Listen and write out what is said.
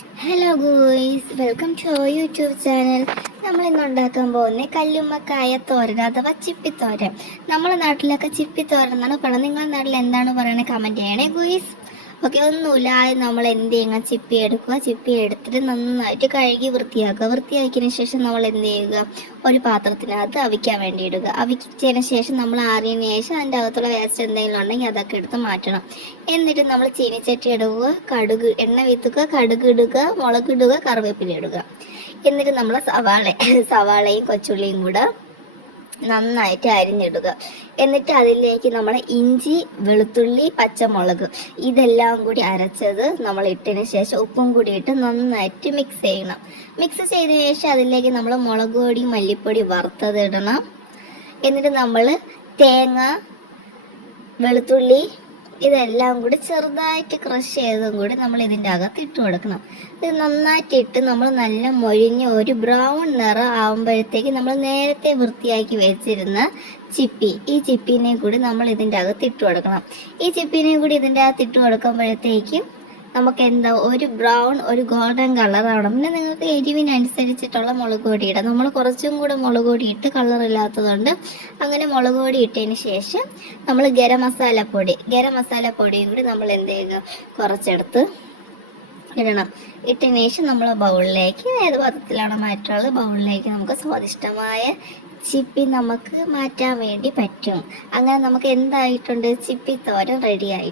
Hello guys, welcome to our YouTube channel. നമ്മൾ ഇന്ന് ഉണ്ടാക്കാൻ പോകുന്ന കല്ലുമ്മക്കായ തോരൻ അഥവാ ചിപ്പിത്തോരൻ. നമ്മുടെ നാട്ടിലൊക്കെ ചിപ്പിത്തോരൻ എന്നാണ് പറയുന്നത്. നിങ്ങളുടെ നാട്ടിൽ എന്താണ് പറയുന്നത് കമൻറ്റ് ചെയ്യണേ ഗോയ്സ്. ഓക്കെ, ഒന്നുമില്ല, ആദ്യം നമ്മൾ എന്ത് ചെയ്യുക, ചിപ്പി എടുക്കുക. ചിപ്പി എടുത്തിട്ട് നന്നായിട്ട് കഴുകി വൃത്തിയാക്കുക. വൃത്തിയാക്കിയതിന് ശേഷം നമ്മൾ എന്ത് ചെയ്യുക, ഒരു പാത്രത്തിനകത്ത് അവിക്കാൻ വേണ്ടി ഇടുക. അവിച്ചതിന് ശേഷം നമ്മൾ ആറിയതിന് ശേഷം അതിൻ്റെ അകത്തുള്ള വേസ്റ്റ് എന്തെങ്കിലും ഉണ്ടെങ്കിൽ അതൊക്കെ എടുത്ത് മാറ്റണം. എന്നിട്ട് നമ്മൾ ചീനിച്ചട്ടി ഇടുക, കടുക് എണ്ണ വീത്തുക, കടുക് ഇടുക, മുളക് ഇടുക, കറിവേപ്പില ഇടുക. എന്നിട്ട് നമ്മൾ സവാളയും കൊച്ചുള്ളിയും കൂടെ നന്നായിട്ട് അരിഞ്ഞിടുക. എന്നിട്ട് അതിലേക്ക് നമ്മൾ ഇഞ്ചി, വെളുത്തുള്ളി, പച്ചമുളക് ഇതെല്ലാം കൂടി അരച്ചത് നമ്മൾ ഇട്ടതിന് ശേഷം ഉപ്പും കൂടി ഇട്ട് നന്നായിട്ട് മിക്സ് ചെയ്യണം. മിക്സ് ചെയ്തതിന് ശേഷം അതിലേക്ക് നമ്മൾ മുളക് പൊടി, മല്ലിപ്പൊടി വറുത്തത് ഇടണം. എന്നിട്ട് നമ്മൾ തേങ്ങ, വെളുത്തുള്ളി ഇതെല്ലാം കൂടി ചെറുതായിട്ട് ക്രഷ് ചെയ്തതും കൂടി നമ്മൾ ഇതിൻ്റെ അകത്ത് ഇട്ട് കൊടുക്കണം. ഇത് നന്നായിട്ട് ഇട്ട് നമ്മൾ നല്ല മൊരിഞ്ഞ് ഒരു ബ്രൗൺ നിറം ആകുമ്പോഴത്തേക്ക് നമ്മൾ നേരത്തെ വൃത്തിയാക്കി വെച്ചിരുന്ന ഈ ചിപ്പിനെ കൂടി നമ്മൾ ഇതിൻ്റെ അകത്ത് ഇട്ട് കൊടുക്കണം. ഈ ചിപ്പിനെ കൂടി ഇതിൻ്റെ അകത്ത് ഇട്ട് കൊടുക്കുമ്പോഴത്തേക്കും നമുക്ക് എന്താ ഒരു ബ്രൗൺ, ഒരു ഗോൾഡൻ കളറാവണം. പിന്നെ നിങ്ങൾക്ക് എരിവിനനുസരിച്ചിട്ടുള്ള മുളക് പൊടി ഇടാം. നമ്മൾ കുറച്ചും കൂടെ മുളക് പൊടി ഇട്ട് കളറില്ലാത്തതുകൊണ്ട് അങ്ങനെ മുളക് പൊടി ഇട്ടതിന് ശേഷം നമ്മൾ ഗരം മസാലപ്പൊടിയും കൂടി നമ്മൾ എന്ത് ചെയ്യുക, കുറച്ചെടുത്ത് ഇടണം. ഇട്ടതിന് ശേഷം നമ്മൾ ബൗളിലേക്ക്, ഏത് പാത്രത്തിലാണോ മാറ്റാനുള്ളത് ബൗളിലേക്ക് നമുക്ക് സ്വാദിഷ്ടമായ ചിപ്പി നമുക്ക് മാറ്റാൻ വേണ്ടി പറ്റും. അങ്ങനെ നമുക്ക് എന്തായിട്ടുണ്ട്, ചിപ്പി തോരൻ റെഡിയായി.